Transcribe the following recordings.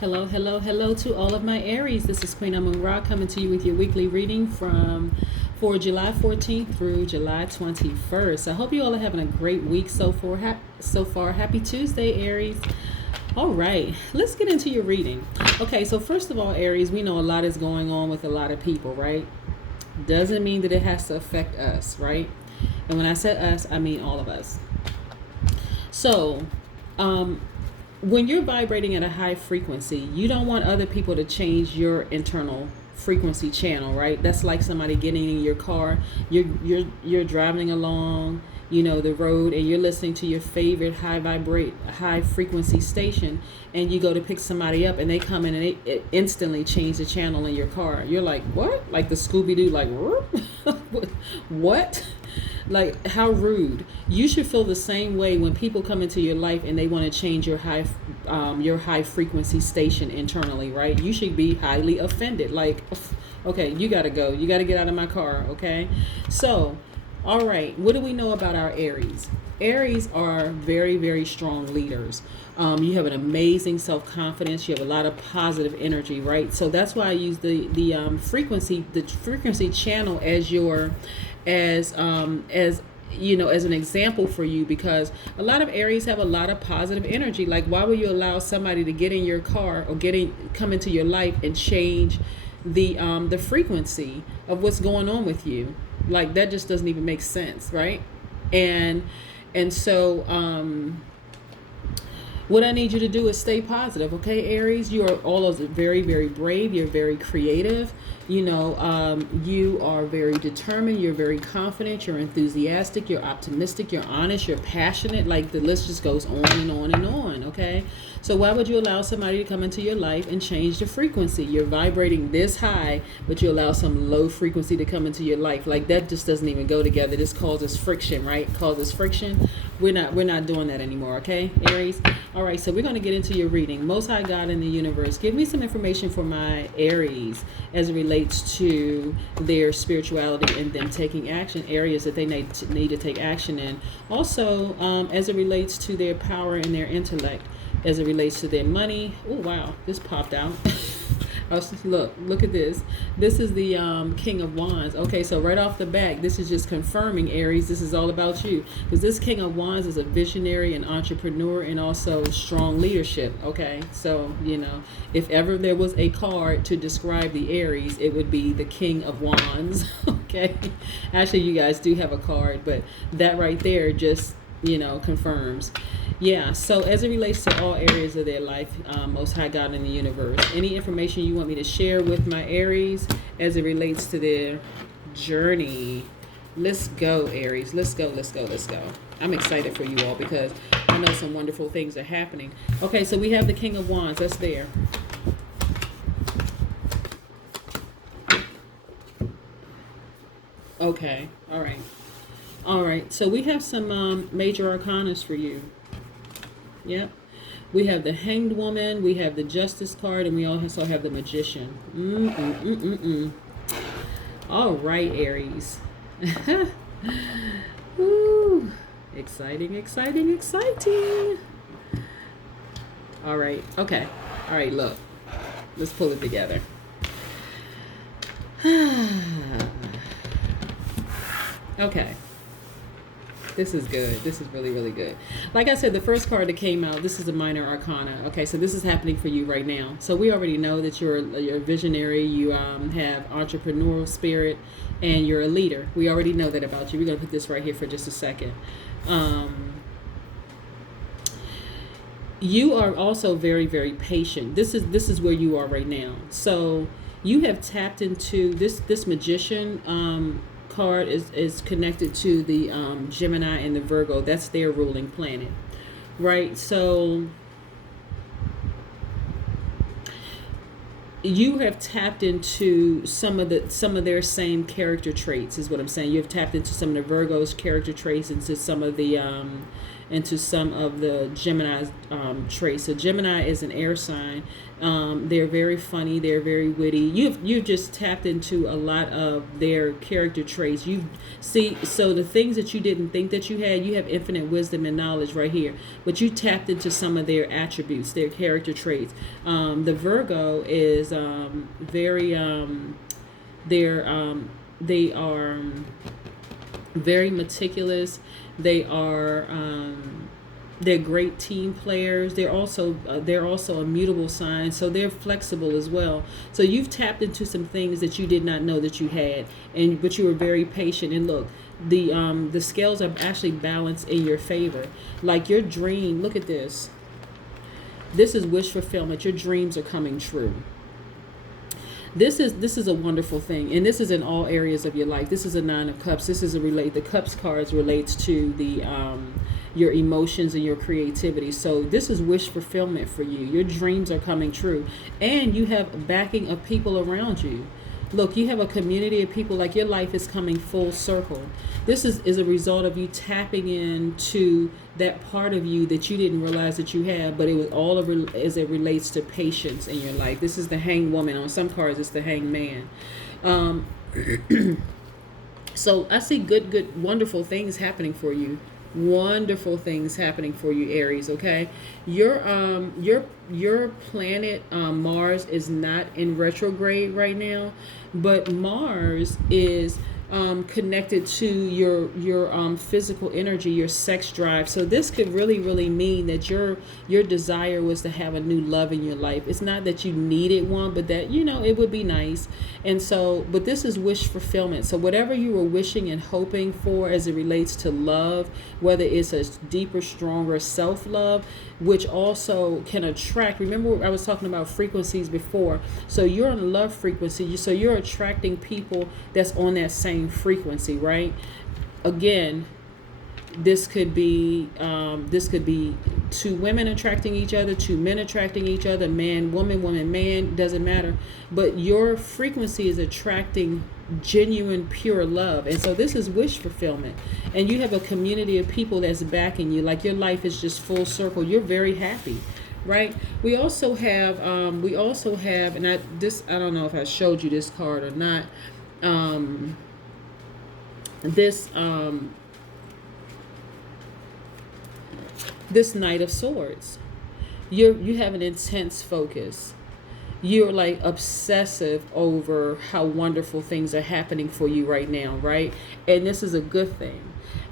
Hello, hello, hello to all of my Aries. This is Queen Amun Ra coming to you with your weekly reading for July 14th through July 21st. I hope you all are having a great week so far. Happy Tuesday, Aries. All right, let's get into your reading. Okay, so first of all, Aries, we know a lot is going on with a lot of people, right? Doesn't mean that it has to affect us, right? And when I say us, I mean all of us. So, when you're vibrating at a high frequency, you don't want other people to change your internal frequency channel, right? That's like somebody getting in your car. You're driving along, the road, and you're listening to your favorite high frequency station, and you go to pick somebody up, and they come in and it instantly change the channel in your car. You're like, what? Like the Scooby Doo, like what? Like, how rude. You should feel the same way when people come into your life and they want to change your high frequency station internally, right? You should be highly offended. Like, okay, you got to go. You got to get out of my car, okay? So, all right, what do we know about our Aries? Aries are very, very strong leaders. You have an amazing self-confidence. You have a lot of positive energy, right? So that's why I use the frequency channel as as an example for you, because a lot of Aries have a lot of positive energy. Like, why would you allow somebody to get in your car or come into your life and change the frequency of what's going on with you? Like, that just doesn't even make sense, right? And so what I need you to do is stay positive, okay, Aries? You are all very, very brave. You're very creative. You are very determined. You're very confident. You're enthusiastic. You're optimistic. You're honest. You're passionate. Like, the list just goes on and on and on, okay? So why would you allow somebody to come into your life and change the frequency? You're vibrating this high, but you allow some low frequency to come into your life. Like, that just doesn't even go together. This causes friction, right? Causes friction. We're not doing that anymore, okay, Aries? All right, so we're going to get into your reading. Most High God in the universe, give me some information for my Aries as it relates to their spirituality and them taking action, areas that they need to take action in. Also, as it relates to their power and their intellect, as it relates to their money. Oh, wow, this popped out. Look at this. This is the King of Wands. Okay, so right off the bat, this is just confirming, Aries, this is all about you. Because this King of Wands is a visionary and entrepreneur and also strong leadership. Okay, so, if ever there was a card to describe the Aries, it would be the King of Wands. Okay, actually, you guys do have a card, but that right there just, confirms. Yeah, so as it relates to all areas of their life, Most High God in the universe, any information you want me to share with my Aries as it relates to their journey, let's go, Aries. Let's go. I'm excited for you all because I know some wonderful things are happening. Okay, so we have the King of Wands. That's there. Okay, all right. So we have some major arcanas for you. Yep. We have the Hanged Woman, we have the Justice card, and we also have the Magician. All right, Aries. Woo. Exciting. All right. Okay. All right, look. Let's pull it together. Okay. This is good. This is really, really good. Like I said, the first card that came out, this is a minor arcana. Okay, so this is happening for you right now. So we already know that you're a visionary, you have entrepreneurial spirit, and you're a leader. We already know that about you. We're going to put this right here for just a second. You are also very, very patient. This is where you are right now. So you have tapped into this Magician card is connected to the Gemini and the Virgo. That's their ruling planet, right? So you have tapped into some of their same character traits, is what I'm saying. You have tapped into some of the Virgo's character traits, into some of the into some of the Gemini traits. So Gemini is an air sign. They're very funny. They're very witty. You've just tapped into a lot of their character traits. So the things that you didn't think that you have infinite wisdom and knowledge right here. But you tapped into some of their attributes, their character traits. The Virgo is very they are very meticulous. They're great team players. They're also a mutable sign, so they're flexible as well. So you've tapped into some things that you did not know that you had, but you were very patient. And look, the scales are actually balanced in your favor. Like your dream, look at this. This is wish fulfillment. Your dreams are coming true. This is a wonderful thing, and this is in all areas of your life. This is a Nine of Cups. The Cups cards relates to the your emotions and your creativity. So this is wish fulfillment for you. Your dreams are coming true, and you have backing of people around you. Look, you have a community of people, like your life is coming full circle. This is a result of you tapping into that part of you that you didn't realize that you have, but it was all as it relates to patience in your life. This is the Hanged Woman. On some cards, it's the Hanged Man. So I see good, wonderful things happening for you. Wonderful things happening for you, Aries. Okay, your planet Mars is not in retrograde right now, but Mars is connected to your physical energy, your sex drive. So this could really mean that your desire was to have a new love in your life. It's not that you needed one, but that it would be nice. And so, but this is wish fulfillment. So whatever you were wishing and hoping for as it relates to love, whether it's a deeper, stronger self-love, which also can attract. Remember, I was talking about frequencies before. So you're on a love frequency. So you're attracting people that's on that same frequency, right? Again, this could be two women attracting each other, two men attracting each other, man, woman, man, doesn't matter. But your frequency is attracting genuine, pure love. And so this is wish fulfillment. And you have a community of people that's backing you. Like your life is just full circle. You're very happy, right? We also have, and I don't know if I showed you this card or not. This Knight of Swords. You have an intense focus. You're like obsessive over how wonderful things are happening for you right now, right? And this is a good thing.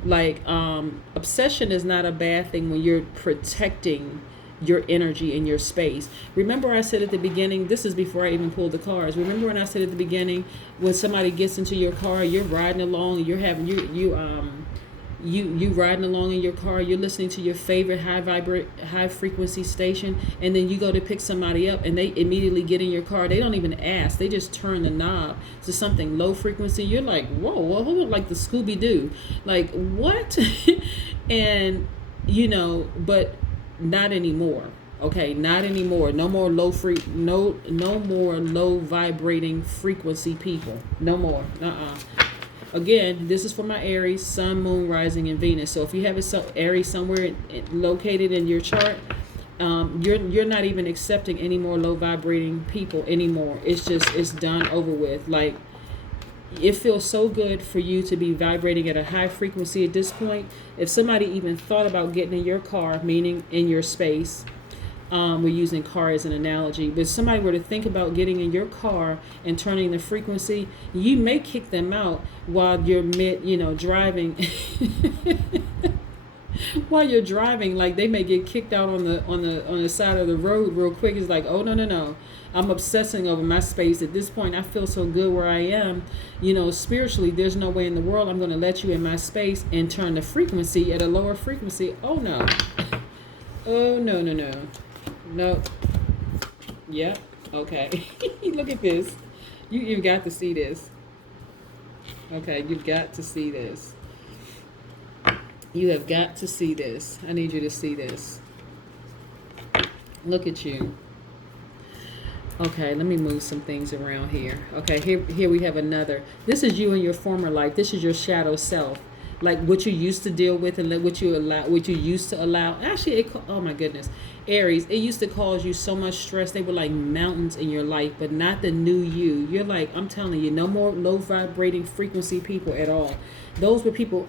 Like obsession is not a bad thing when you're protecting your energy and your space. Remember I said at the beginning, this is before I even pulled the cards. Remember when I said at the beginning, when somebody gets into your car, you're riding along, and you're having you riding along in your car, you're listening to your favorite high frequency station, and then you go to pick somebody up and they immediately get in your car. They don't even ask, they just turn the knob to something low frequency. You're like, whoa, well, hold on, like the Scooby-Doo, like what? And but not anymore. Okay, not anymore. No more no more low vibrating frequency people. No more. Again, this is for my Aries, Sun, Moon, Rising, and Venus. So if you have Aries somewhere located in your chart, you're not even accepting any more low vibrating people anymore. It's done, over with. Like, it feels so good for you to be vibrating at a high frequency at this point. If somebody even thought about getting in your car, meaning in your space, we're using car as an analogy, but if somebody were to think about getting in your car and turning the frequency, you may kick them out while you're driving. While you're driving, like they may get kicked out on the side of the road real quick. It's like, oh no, I'm obsessing over my space at this point. I feel so good where I am, spiritually. There's no way in the world I'm going to let you in my space and turn the frequency at a lower frequency. Oh no. Oh no. Yep. Okay. Look at this. You've got to see this. Okay, you've got to see this. You have got to see this. I need you to see this. Look at you. Okay, let me move some things around here. Okay, here we have another. This is you in your former life. This is your shadow self. like what you used to deal with and what you used to allow. Actually, oh my goodness, Aries, it used to cause you so much stress. They were like mountains in your life, but not the new you. You're like, I'm telling you, no more low vibrating frequency people at all. Those were people.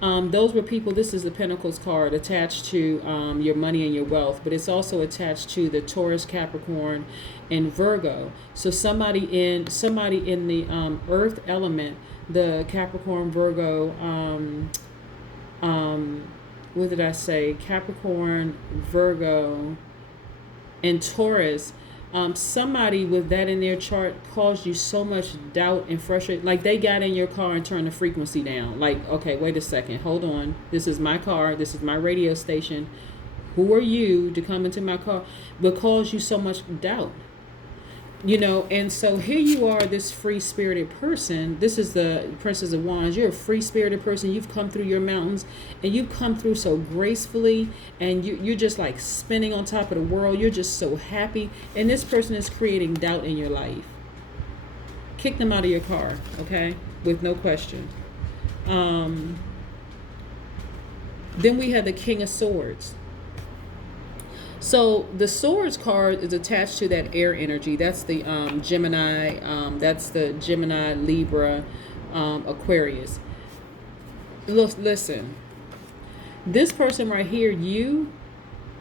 Those were people. This is the Pentacles card attached to your money and your wealth, but it's also attached to the Taurus, Capricorn, and Virgo. So somebody in the Earth element, the Capricorn, Virgo, what did I say? Capricorn, Virgo, and Taurus. Somebody with that in their chart caused you so much doubt and frustration. Like they got in your car and turned the frequency down. Like, okay, wait a second, hold on. This is my car. This is my radio station. Who are you to come into my car? But caused you so much doubt. And so here you are, this free-spirited person. This is the Princess of Wands. You're a free-spirited person. You've come through your mountains, and you've come through so gracefully, and you're just like spinning on top of the world. You're just so happy, and this person is creating doubt in your life. Kick them out of your car, okay, with no question. Then we have the King of Swords. So the Swords card is attached to that air energy. That's the Gemini. That's the Gemini, Libra, Aquarius. Listen, this person right here, you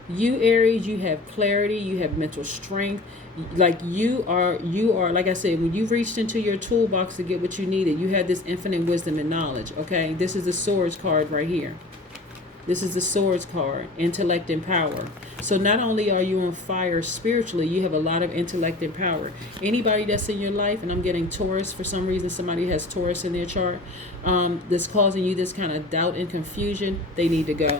Aries, you have clarity. You have mental strength. Like you are. Like I said, when you reached into your toolbox to get what you needed, you had this infinite wisdom and knowledge. Okay, this is the Swords card right here. This is the Swords card, intellect and power. So not only are you on fire spiritually, you have a lot of intellect and power. Anybody that's in your life, and I'm getting Taurus for some reason, somebody has Taurus in their chart, that's causing you this kind of doubt and confusion, they need to go.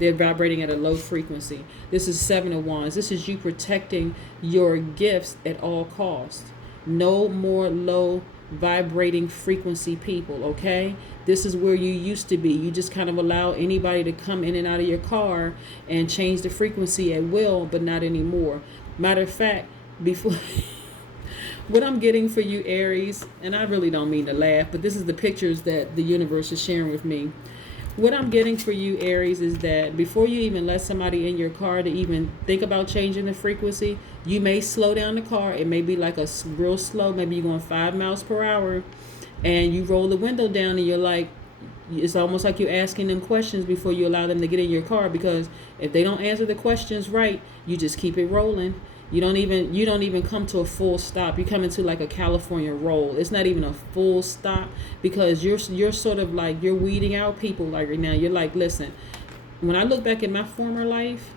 They're vibrating at a low frequency. This is Seven of Wands. This is you protecting your gifts at all costs. No more low vibrating frequency people, okay? This is where you used to be. You just kind of allow anybody to come in and out of your car and change the frequency at will, but not anymore. Matter of fact, before what I'm getting for you, Aries, and I really don't mean to laugh, but this is the pictures that the universe is sharing with me. What I'm getting for you, Aries, is that before you even let somebody in your car to even think about changing the frequency, you may slow down the car. It may be like a real slow, maybe you're going 5 miles per hour, and you roll the window down and you're like, it's almost like you're asking them questions before you allow them to get in your car, because if they don't answer the questions right, you just keep it rolling. You don't even come to a full stop. You come into like a California roll. It's not even a full stop, because you're sort of like, you're weeding out people like right now. You're like, listen, when I look back at my former life,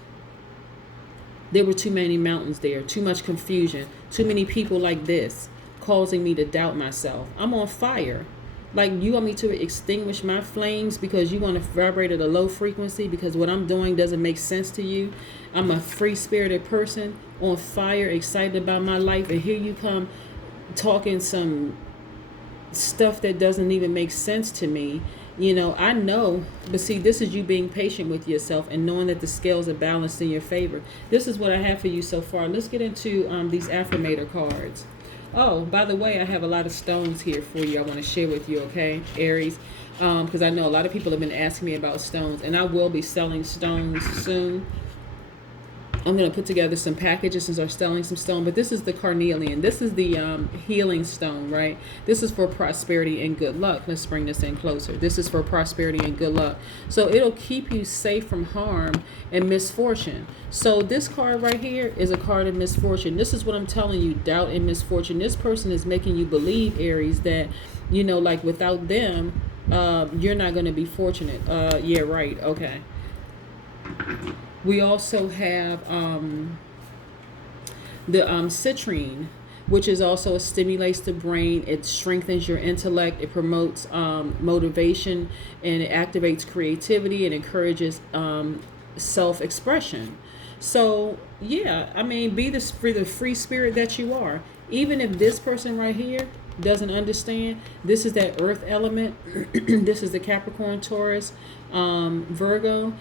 there were too many mountains there, too much confusion, too many people like this causing me to doubt myself. I'm on fire. Like, you want me to extinguish my flames because you want to vibrate at a low frequency because what I'm doing doesn't make sense to you. I'm a free-spirited person on fire, excited about my life, and here you come talking some stuff that doesn't even make sense to me. I know, but see, this is you being patient with yourself and knowing that the scales are balanced in your favor. This is what I have for you so far. Let's get into these affirmator cards. Oh, by the way, I have a lot of stones here for you I want to share with you, okay, Aries? Because I know a lot of people have been asking me about stones, and I will be selling stones soon. I'm going to put together some packages and start selling some stone. But this is the carnelian. This is the healing stone, right? This is for prosperity and good luck. Let's bring this in closer. This is for prosperity and good luck. So it'll keep you safe from harm and misfortune. So this card right here is a card of misfortune. This is what I'm telling you, doubt and misfortune. This person is making you believe, Aries, that, like without them, you're not going to be fortunate. Yeah, right. Okay. We also have the citrine, which is also stimulates the brain. It strengthens your intellect. It promotes motivation, and it activates creativity and encourages self-expression. So, yeah, I mean, be the free spirit that you are. Even if this person right here doesn't understand, this is that earth element. This is the Capricorn, Taurus, Virgo.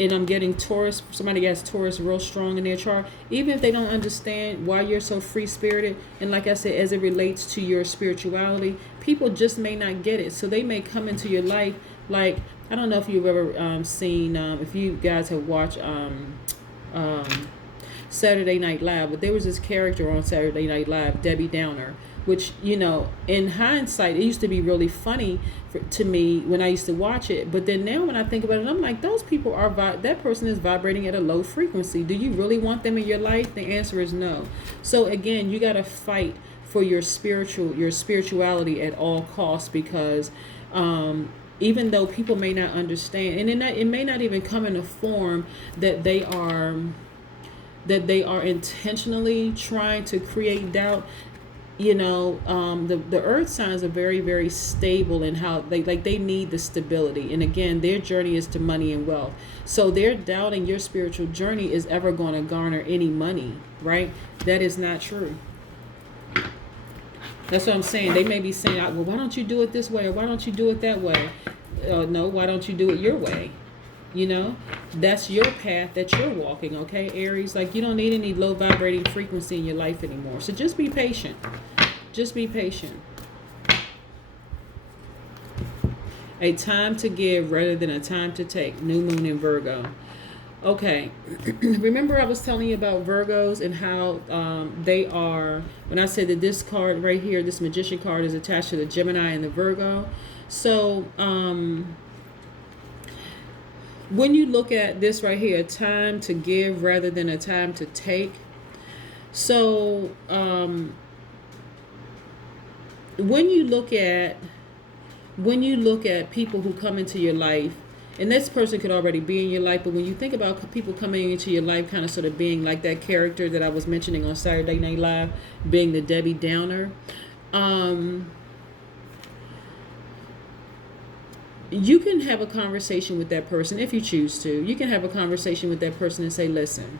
And I'm getting Taurus, somebody has Taurus real strong in their chart. Even if they don't understand why you're so free-spirited, and like I said, as it relates to your spirituality, people just may not get it. So they may come into your life like, I don't know if you've ever seen, if you guys have watched Saturday Night Live, but there was this character on Saturday Night Live, Debbie Downer, which, in hindsight, it used to be really funny to me when I used to watch it. But then now when I think about it, I'm like, those people are, that person is vibrating at a low frequency. Do you really want them in your life? The answer is no. So again, you got to fight for your spirituality at all costs, because even though people may not understand, and it may not even come in a form that they are intentionally trying to create doubt. The earth signs are very, very stable in how they need the stability. And again, their journey is to money and wealth. So they're doubting your spiritual journey is ever going to garner any money, right? That is not true. That's what I'm saying. They may be saying, well, why don't you do it this way? Or why don't you do it that way? No, why don't you do it your way? That's your path that you're walking, okay, Aries? Like, you don't need any low vibrating frequency in your life anymore. So just be patient. Just be patient. A time to give rather than a time to take. New moon in Virgo. Okay. Remember I was telling you about Virgos and how they are, when I said that this card right here, this Magician card, is attached to the Gemini and the Virgo. So, when you look at this right here, a time to give rather than a time to take. So, when you look at people who come into your life, and this person could already be in your life, but when you think about people coming into your life, kind of sort of being like that character that I was mentioning on Saturday Night Live, being the Debbie Downer, you can have a conversation with that person if you choose to. You can have a conversation with that person and say, listen,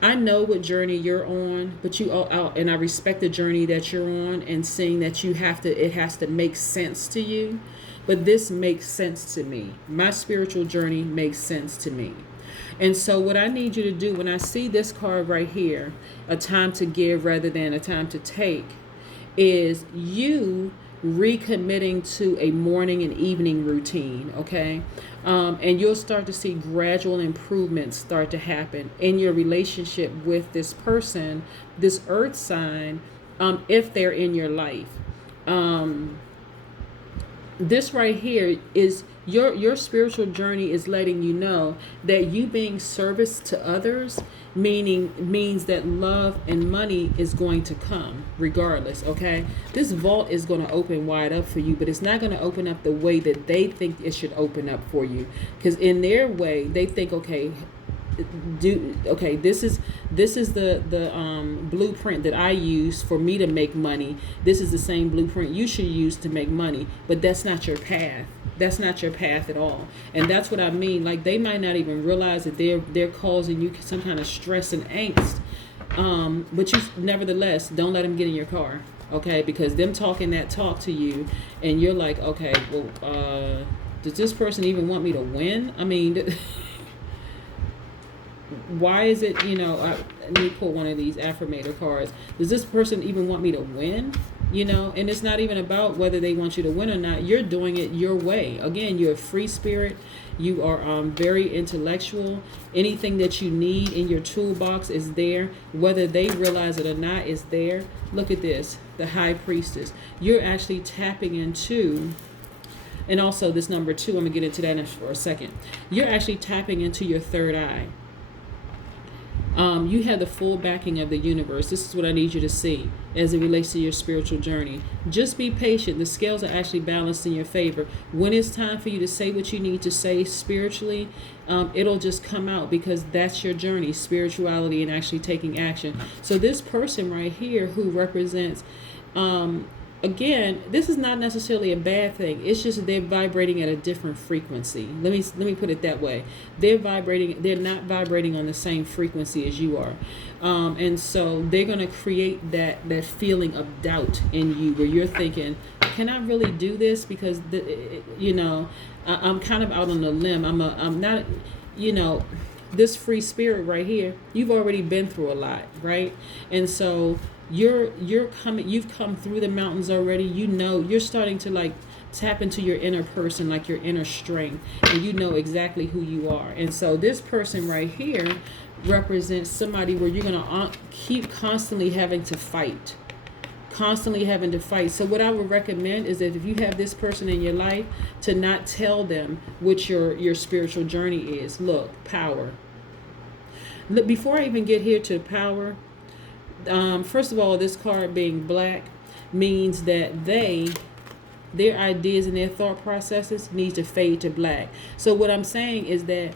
I know what journey you're on, but and I respect the journey that you're on, and seeing that it has to make sense to you. But this makes sense to me. My spiritual journey makes sense to me. And so what I need you to do when I see this card right here, a time to give rather than a time to take, is you recommitting to a morning and evening routine, okay? And you'll start to see gradual improvements start to happen in your relationship with this person, this earth sign, if they're in your life. This right here is your spiritual journey is letting you know that you being service to others means that love and money is going to come regardless, okay? This vault is going to open wide up for you, but it's not going to open up the way that they think it should open up for you. Because in their way, they think, this is the blueprint that I use for me to make money. This is the same blueprint you should use to make money, but that's not your path. That's not your path at all. And that's what I mean. Like, they might not even realize that they're causing you some kind of stress and angst. But you nevertheless don't let them get in your car, okay? Because them talking that talk to you, and you're like, okay, well, does this person even want me to win? I mean, why is it, let me pull one of these affirmator cards. Does this person even want me to win? And it's not even about whether they want you to win or not. You're doing it your way. Again, you're a free spirit. You are very intellectual. Anything that you need in your toolbox is there. Whether they realize it or not is there. Look at this, the High Priestess. You're actually tapping into, and also this number 2, I'm going to get into that for a second. You're actually tapping into your third eye. You have the full backing of the universe. This is what I need you to see as it relates to your spiritual journey. Just be patient. The scales are actually balanced in your favor. When it's time for you to say what you need to say spiritually, it'll just come out, because that's your journey, spirituality and actually taking action. So this person right here who represents, again, this is not necessarily a bad thing. It's just they're vibrating at a different frequency. Let me put it that way. They're not vibrating on the same frequency as you are. And so they're going to create that feeling of doubt in you, where you're thinking, can I really do this? Because, I'm kind of out on a limb. I'm not, this free spirit right here, you've already been through a lot, right? And so you've come through the mountains already. You know, you're starting to like tap into your inner person, like your inner strength, and you know exactly who you are. And so this person right here represents somebody where you're going to keep constantly having to fight. So what I would recommend is that if you have this person in your life, to not tell them what your spiritual journey is. Look, power. Look, before I even get here to power, first of all, this card being black means that their ideas and their thought processes need to fade to black. So what I'm saying is that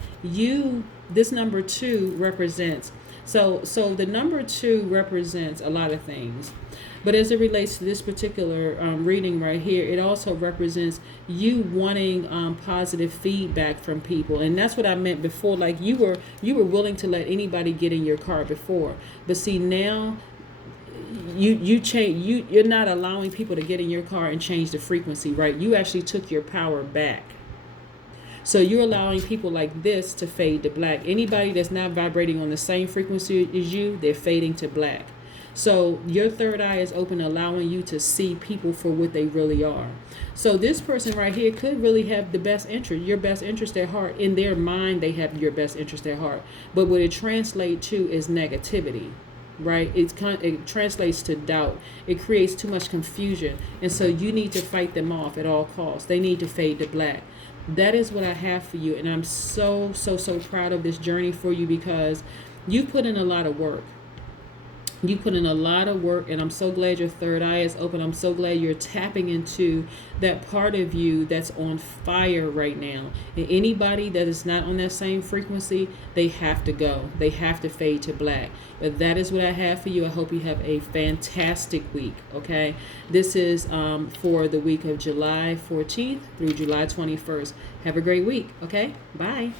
this number 2 represents, so the number 2 represents a lot of things. But as it relates to this particular reading right here, it also represents you wanting positive feedback from people. And that's what I meant before. Like you were willing to let anybody get in your car before. But see, now you change. You're not allowing people to get in your car and change the frequency, right? You actually took your power back. So you're allowing people like this to fade to black. Anybody that's not vibrating on the same frequency as you, they're fading to black. So your third eye is open, allowing you to see people for what they really are. So this person right here could really have the best interest, your best interest at heart. In their mind, they have your best interest at heart. But what it translates to is negativity, right? It translates to doubt. It creates too much confusion. And so you need to fight them off at all costs. They need to fade to black. That is what I have for you. And I'm so proud of this journey for you, because you put in a lot of work. You put in a lot of work, and I'm so glad your third eye is open. I'm so glad you're tapping into that part of you that's on fire right now. And anybody that is not on that same frequency, they have to go. They have to fade to black. But that is what I have for you. I hope you have a fantastic week, okay? This is for the week of July 14th through July 21st. Have a great week, okay? Bye.